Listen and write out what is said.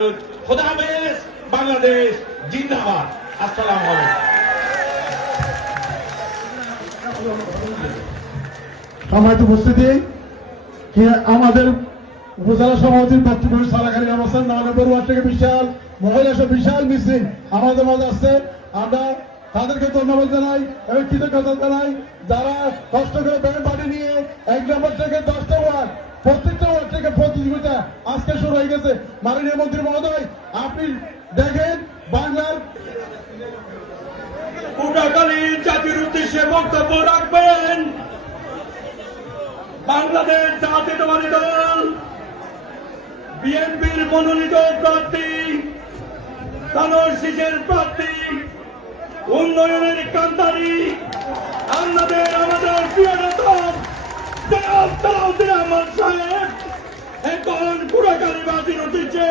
खुदा हाफिज बांग्लादेश जिंदाबाद अस्सलाम वालेकुम সম্মানিত উপস্থিতি কি আমাদের উপজেলা সভাপতির বক্তব্য চলাকালীন অবস্থান বড়ুয়া থেকে বিশাল মহিলা সব বিশাল মিছিল আমাদের মাঝে আসছে। আমরা তাদেরকে ধন্যবাদ জানাই এবং কৃতজ্ঞতা জানাই যারা কষ্ট করে ব্যান্ড পার্টি নিয়ে 1 নম্বর থেকে 10টা ওয়ার্ড প্রত্যেকটা ওয়ার্ড থেকে প্রতিযোগিতা আজকে শুরু হয়ে গেছে। মাননীয় মন্ত্রী মহোদয়, আপনি দেখেন বাংলার পূর্ণকালীন জাতির উদ্দেশ্যে বক্তব্য রাখবেন বাংলাদেশ জাতীয়তাবাদী দল বিএনপির মনোনীত প্রার্থী তানোর শীষের প্রার্থী উন্নয়নের কান্তারি আমাদের প্রিয় নেতা জনাব সালাউদ্দিন আহমদ সাহেব এখন পুরাকালী বাতির উদ্দেশ্যে